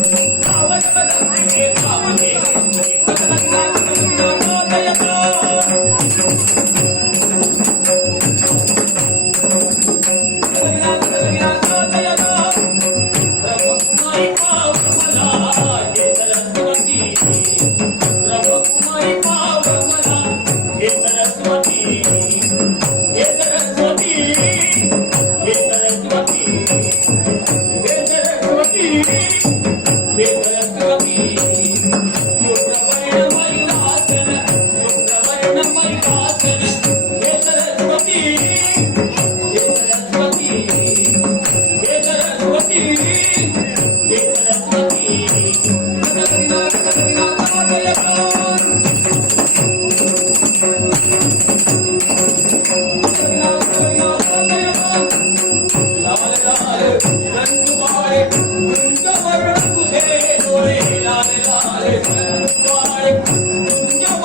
Thank you.